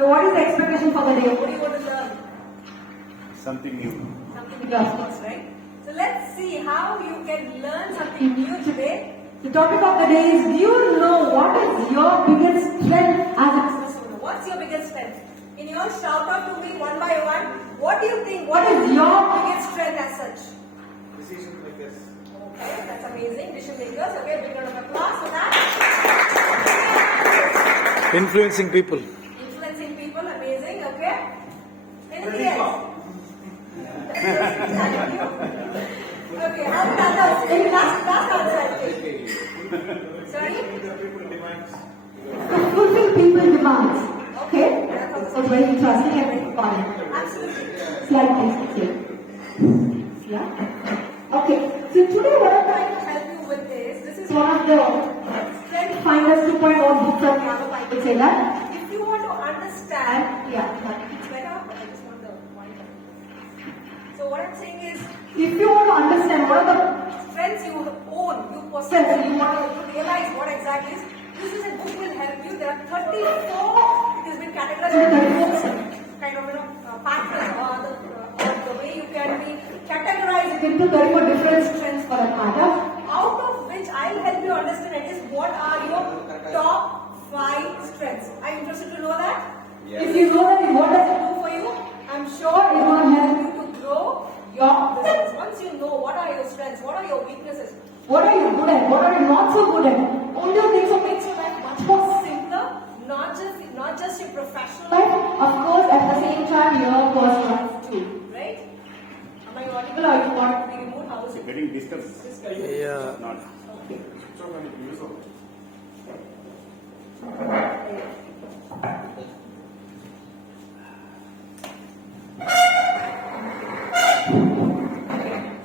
So what is the expectation for the day? What do you want to learn? Something new. Something new, of course, right? So let's see how you can learn something new today. The topic of the day is, do you know what is your biggest strength as a business owner? What's your biggest strength? Can you all shout out to me one by one? What do you think? What is your biggest strength as such? Decision makers. Okay, that's amazing. Decision makers. Okay, big round of applause for that. Influencing people. Influencing people, amazing. Okay. Anything else? Thank you. Okay, how about others? Any last answer? Sorry? To fulfill people demands. Okay? So very interesting and very fun. Absolutely. Slide please. Yeah. Okay. So today what I'm trying to help you with is, this is one of the Strength Finders 2.0 books of Yano. I would say that. If you want to understand, it's better, but I just want the pointer. So what I'm saying is, if you want to understand what are the strengths you own, you possess, you want to realize what exactly is, this is a book will help you. There are 34, it has been categorized into 34 kind of patterns or the way you can be categorized into 34 different strengths for that matter. Out of which I'll help you understand at least what are your top 5 strengths. Are you interested to know that? Yes. If you know that, what does it do for you? I'm sure it will help you to grow your business. Once you know what are your strengths, what are your weaknesses, what are you good at, what are you not so good at, all those things will make your life much more simpler, not just your professional life, of course at the same time your personal life too, right? Am I audible or you want to be removed? How is it? Getting disturbed. Yeah. Not. Okay.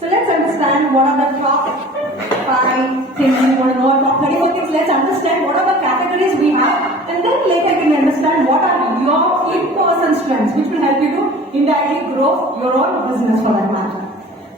So let's understand what are the top 5 things you want to know, top 34 things. Let's understand what are the categories we have, and then later you can understand what are your in-person strengths, which will help you to indirectly grow your own business for that matter.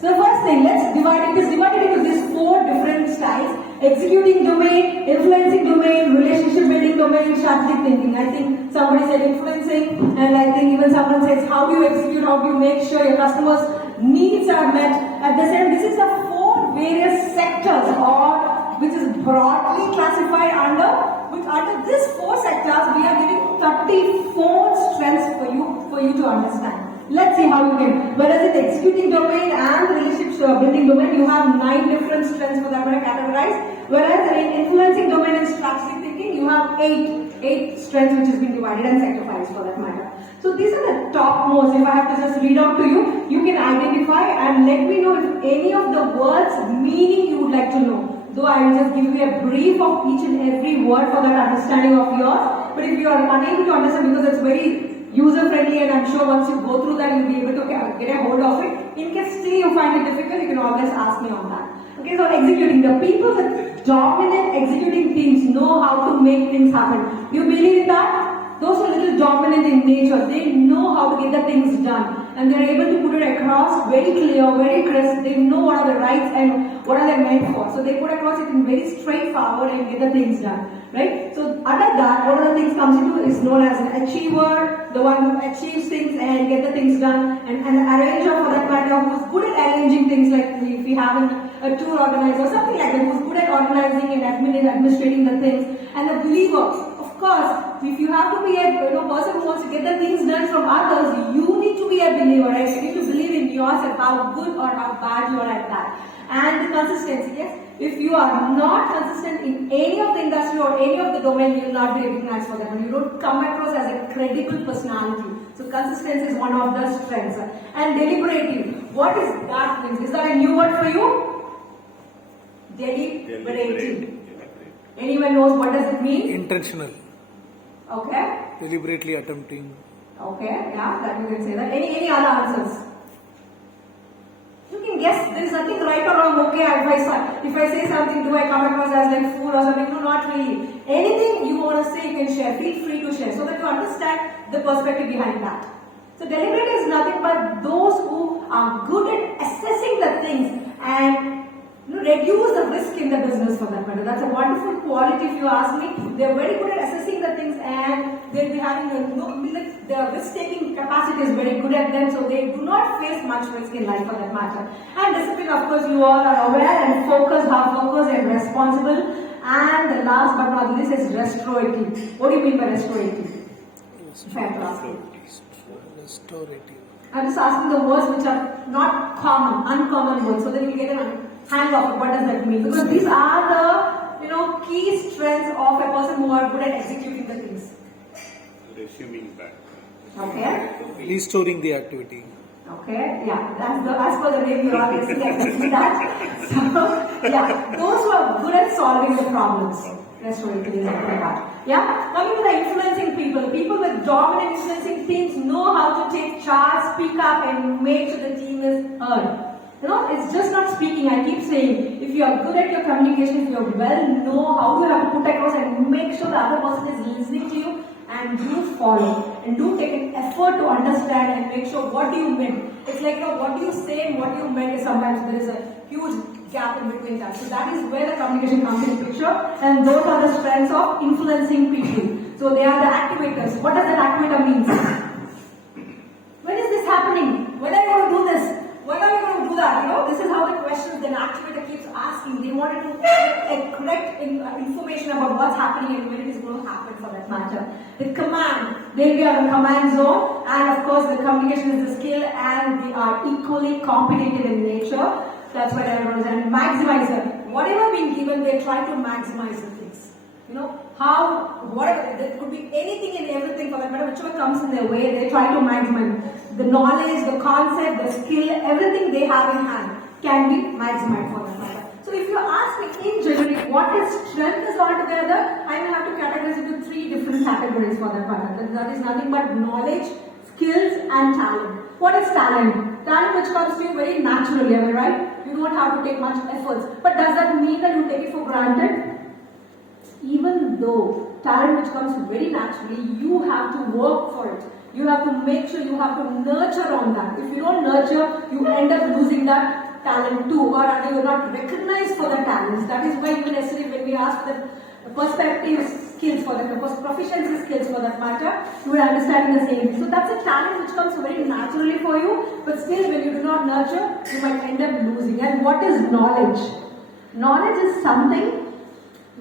So the first thing, let's divide it. It is divided into these 4 different styles: executing domain, influencing domain, relationship building domain, strategic thinking. I think somebody said influencing, and I think even someone says how do you execute, how do you make sure your customers' needs are met. At the same, this is the 4 various sectors, or which is broadly classified under, which under these 4 sectors we are giving 34 strengths for you to understand. Let's see how you can. Whereas in executing domain and relationship building domain, you have 9 different strengths for that one categorized. Whereas in influencing domain and strategic thinking, you have 8 strengths which has been divided and sectorized for that matter. So these are the top most. If I have to just read out to you, you can identify and let me know if any of the words meaning you would like to know. Though I will just give you a brief of each and every word for that understanding of yours. But if you are unable to understand, because it's very user friendly, and I'm sure once you go through that you'll be able to get a hold of it. In case still you find it difficult, you can always ask me on that. Okay, so executing. The people with dominant executing teams know how to make things happen. You believe in that? Those are a little dominant in nature. They know how to get the things done. And they're able to put it across very clear, very crisp. They know what are the rights and what are they meant for. So they put across it in very straightforward and get the things done. Right? So under that, one of the things comes into is known as an achiever, the one who achieves things and get the things done, and an arranger for that matter, who's good at arranging things, like if we have a tour organizer or something like that, who's good at organizing and administrating the things, and a believer. Of course, if you have to be a person who wants to get the things done from others, you need to be a believer, right? You need to believe in yourself, how good or how bad you are at that. And the consistency, yes? If you are not consistent in any of the industry or any of the domain, you will not be recognized for that. And you don't come across as a credible personality. So consistency is one of the strengths. And deliberative, what is that means? Is that a new word for you? Deliberative. Anyone knows what does it mean? Intentional. Okay. Deliberately attempting. Okay, yeah, that you can say that. Any other answers? You can guess. There is nothing right or wrong. Okay, if I say something, do I come across as like fool or something? No, not really. Anything you want to say, you can share. Feel free to share so that you understand the perspective behind that. So deliberate is nothing but those who are good at assessing the things and reduce the risk in the business for that matter. That's a wonderful quality if you ask me. They're very good at assessing the things and they'll be having their risk-taking capacity is very good at them, so they do not face much risk in life for that matter. And discipline, of course, you all are aware and focused, hard focused and responsible. And the last but not least is restorative. What do you mean by restorative? If I have to ask you. Restorative. I'm just asking the words which are not common, uncommon words, so that you get a hang of it. What does that mean? Because these are the key strengths of a person who are good at executing the things. Resuming back. Okay. Restoring the activity. Okay. Yeah. As per the name you are listening, I can see that. So yeah, those who are good at solving the problems. Restorative is like that. Yeah. Coming to the influencing people. People with dominant influencing teams know how to take charge, speak up, and make sure the team is heard. It's just not speaking. I keep saying, if you are good at your communication, if you know how you have to put across and make sure the other person is listening to you, and do follow, and do take an effort to understand and make sure what do you mean. It's like, what do you say and what do you mean is sometimes there is a huge gap in between that. So that is where the communication comes in picture, and those are the strengths of influencing people. So they are the activators. What does that activator mean? When is this happening? When are you going to do this? When are you going to do that? This is how the questions the activator keeps asking. They wanted to get correct information about what's happening and when it is going to happen for that matter. The command, they'll be on the command zone, and of course the communication is the skill, and we are equally competitive in nature. That's why everyone is. And maximizer, whatever being given, they try to maximize the things. Whatever, there could be anything and everything for that matter, whichever comes in their way, they try to maximize. The knowledge, the concept, the skill, everything they have in hand can be maximized for that matter. So if you ask me in general, what is strength is altogether, I will have to categorize it into 3 different categories for that matter. That is nothing but knowledge, skills and talent. What is talent? Talent which comes to you very naturally, am I right? You don't have to take much efforts. But does that mean that you take it for granted? Even though talent which comes very naturally, you have to work for it. You have to make sure you have to nurture on that. If you don't nurture, you end up losing that talent too, or you're not recognized for the talents. That is why even yesterday when we asked the perspective skills for that, the proficiency skills for that matter, you are understanding the same thing. So that's a talent which comes very naturally for you, but still when you do not nurture, you might end up losing. And what is knowledge? Knowledge is something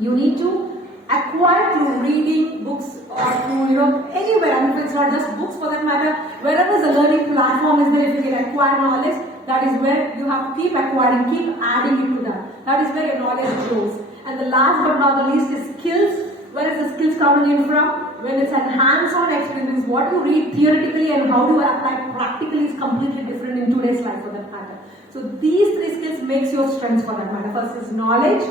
you need to acquire through reading books or through anywhere. And if it's not just books for that matter, wherever the learning platform is there, if you can acquire knowledge, that is where you have to keep acquiring, keep adding into that. That is where your knowledge grows. And the last but not the least is skills. Where is the skills coming in from? When it's an hands-on experience, what you read theoretically and how you apply practically is completely different in today's life for that matter. So these 3 skills makes your strengths for that matter. First is knowledge,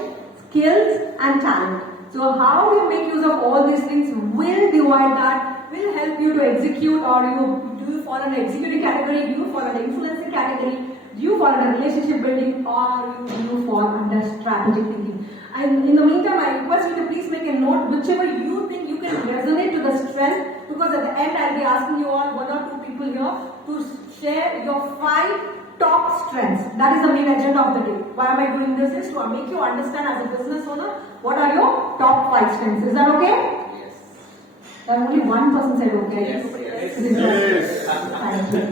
skills and talent. So how you make use of all these things will divide that, will help you to execute, or do you fall in the executive category, do you fall in the influencing category, do you fall under relationship building, or do you fall under strategic thinking. And in the meantime, I request you to please make a note, whichever you think you can resonate to the strength, because at the end I'll be asking you all, 1 or 2 people here, to share your 5 top strengths. That is the main agenda of the day. Why am I doing this? Is to make you understand as a business owner, what are your top 5 strengths. Is that okay? Yes. Only one person said okay. Yes. Thank you.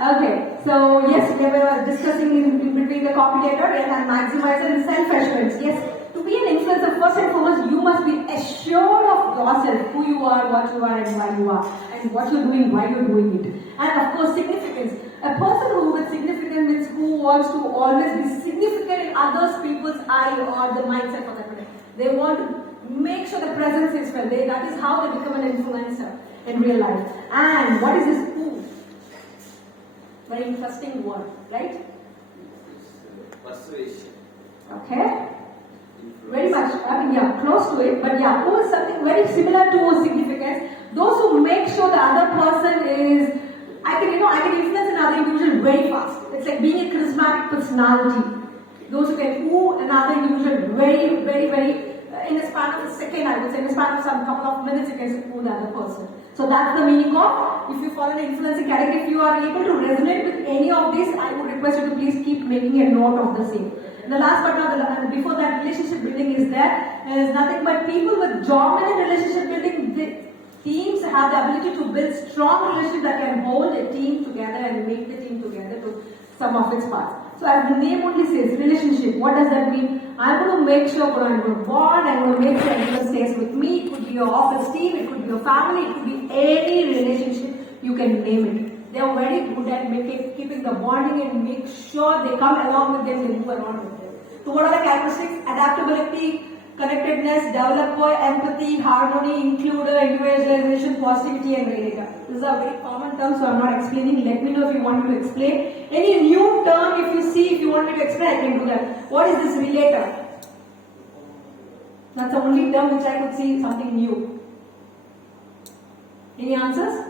Okay, so yes, we were discussing in between the competitor and maximizer and self-assurance. Yes, to be an influencer, first and foremost, you must be assured of yourself, who you are, what you are, and why you are, and what you're doing, why you're doing it. And of course, significance. A person who with significance means who wants to always be significant in others people's eye or the mindset for that. They want to make sure the presence is felt. That is how they become an influencer in real life. And what is this who? Very interesting word, right? Persuasion. Okay. Very much, close to it, but who is something very similar to significance. Those who make sure the other person is, I can influence another individual very fast. It's like being a charismatic personality. Those who can woo another individual very, very, very, in a span of a second, I would say, in a span of some couple of minutes, you can woo the other person. So that's the meaning of, if you fall in an influencing category, if you are able to resonate with any of these, I would request you to please keep making a note of the same. The last but not the last, before that, relationship building is there. There is nothing but people with dominant relationship building teams have the ability to build strong relationships that can hold a team together and make the team together to some of its parts. So as the name only says, relationship, what does that mean? I'm going to make sure I'm going to bond, I'm going to make sure everyone stays with me. It could be your office team, it could be your family, it could be any relationship, you can name it. They are very good at keeping the bonding and make sure they come along with them, they move around with them. So what are the characteristics? Adaptability, connectedness, developer, empathy, harmony, includer, individualization, positivity and data. These are very common terms, so I'm not explaining. Let me know if you want me to explain. Any new term, if you see, if you want me to explain, I can do that. What is this relator? That's the only term which I could see something new. Any answers?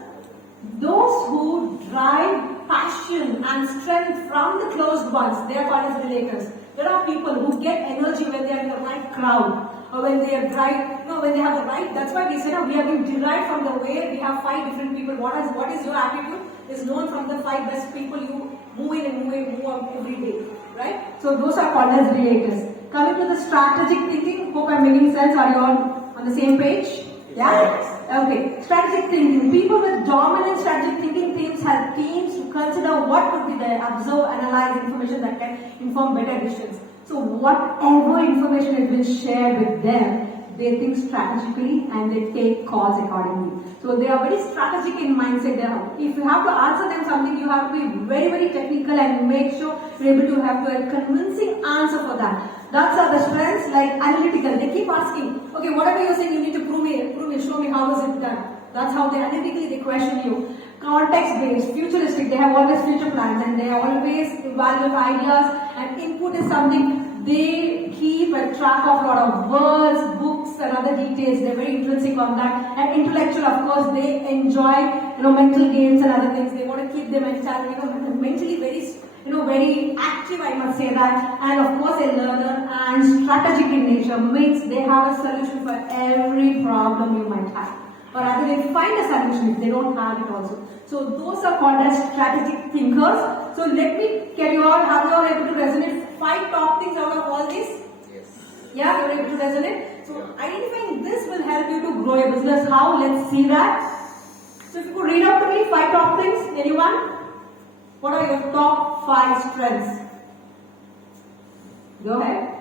Those who drive passion and strength from the closed ones, they are called as relators. There are people who get energy when they are in the right crowd, or when they are right, when they have the right. That's why we said we have been derived from the way we have 5 different people. What is your attitude is known from the 5 best people you move in and move out every day, right? So those are called as relators. Coming to the strategic thinking, hope I'm making sense. Are you all on the same page? Yeah? Okay. Strategic thinking. People with dominant strategic thinking teams have teams to consider what could be the observe, analyze information that can inform better decisions. So whatever information has been shared with them, they think strategically and they take calls accordingly. So they are very strategic in mindset. If you have to answer them something, you have to be very, very technical and make sure you're able to have a convincing answer for that. That's are the strengths, like analytical. They keep asking, okay, whatever you're saying, you need to prove me, show me how is it done. That's how they analytically they question you. Context-based, futuristic, they have always future plans and they always evaluate ideas, and input is something they keep a track of a lot of words, books and other details. They're very intrinsic on that. And intellectual, of course, they enjoy mental games and other things. They want to keep them mentally very active, I must say that. And of course, a learner and strategic in nature means they have a solution for every problem you might have. Or rather, they find a solution if they don't have it also. So those are called as strategic thinkers. So let me carry on. Have you all able to resonate 5 top things out of all this? Yes. Yeah, you're able to resonate. So identifying this will help you to grow your business. How? Let's see that. So if you could read out to me 5 top things. Anyone? What are your top 5 strengths? Go ahead.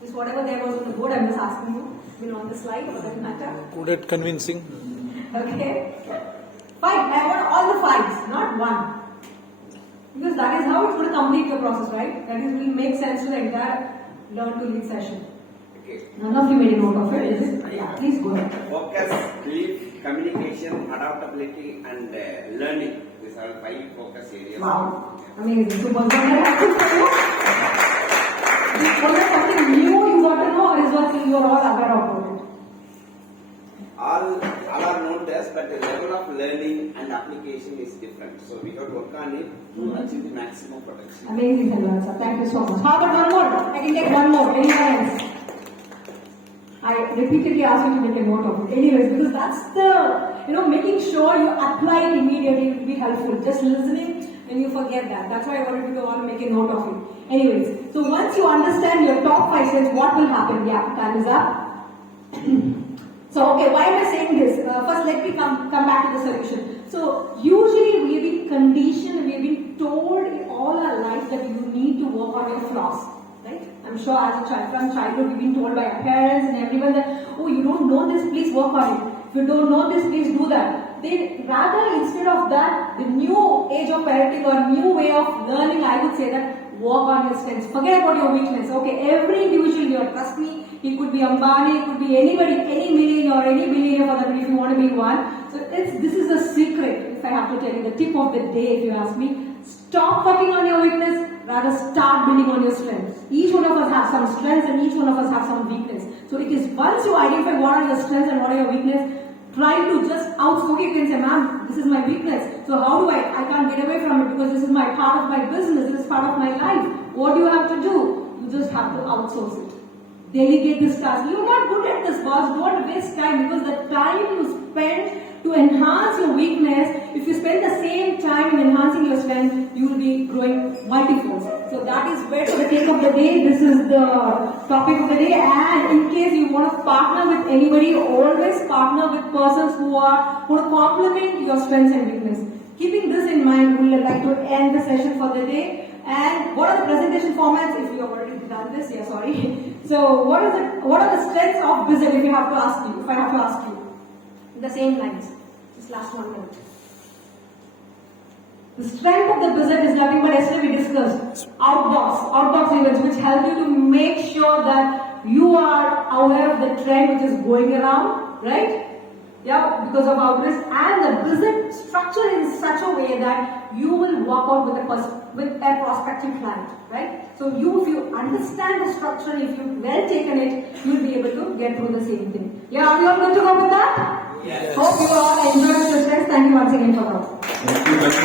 Just whatever there was on the board, I'm just asking you. On the slide, but doesn't matter. Good at convincing. Okay. 5. I want all the 5s, not 1. Because that is how it's going to complete your process, right? That is will make sense to the entire learn to lead session. Okay. None of you made a note of it, is it? Yeah, please go ahead. Focus, belief, communication, adaptability, and learning. These are 5 focus areas. Wow. Amazing. So, was there something new you got to know, or is what you are all aware of it? All are known to us, but the level of learning and application is different. So we have to work on it to achieve the maximum potential. Amazing, Hello, sir. Thank you so much. How about one more? I can take one more. Anyone else? I repeatedly ask you to make a note of it. Anyways, because that's the, making sure you apply it immediately will be helpful. Just listening and you forget that. That's why I wanted you to all make a note of it. Anyways, so once you understand your top 5 strengths, what will happen? Yeah, time is up. So, okay, why am I saying this? First, let me come back to the solution. So, usually we have been conditioned, we have been told all our life that you need to work on your flaws. Right? I'm sure as a child, from childhood, we've been told by our parents and everyone that, oh, you don't know this, please work on it. If you don't know this, please do that. They rather, instead of that, the new age of parenting or new way of learning, I would say that work on your strengths. Forget about your weakness. Okay, every individual here, trust me, it could be Ambani, it could be anybody, any millionaire or any billionaire for that, if you want to be one. So this is a secret, if I have to tell you, the tip of the day, if you ask me. Stop working on your weakness, rather start building on your strengths. Each one of us have some strengths and each one of us have some weakness. So it is once you identify what are your strengths and what are your weakness, try to just outspoken you can say, ma'am, this is my weakness. So how do I can't get away from it because this is my part of my business, this is part of my life. What do you have to do? You just have to outsource it. Delegate this task. You're not good at this, boss. Don't waste time because the time you spend to enhance your weakness, if you spend spend the same time in enhancing your strength, you will be growing multifold. So that is where for the take of the day, this is the topic of the day. And in case you want to partner with anybody, always partner with persons who to complement your strengths and weakness. Keeping this in mind, we would like to end the session for the day. And what are the presentation formats? If you have already done this, yeah, sorry. So what are the strengths of Blizzard if I have to ask you? In the same lines. This last 1 minute. The strength of the Blizzard is nothing but yesterday we discussed outbox events which help you to make sure that you are aware of the trend which is going around, right? Yeah, because of outbursts, and the Blizzard structure in such a way that you will walk out with a prospective client, right? So if you understand the structure, if you've well taken it, you will be able to get through the same thing. Yeah, are you all good to go with that? Yes. Hope you all enjoyed the session. Thank you once again for that. Thank you.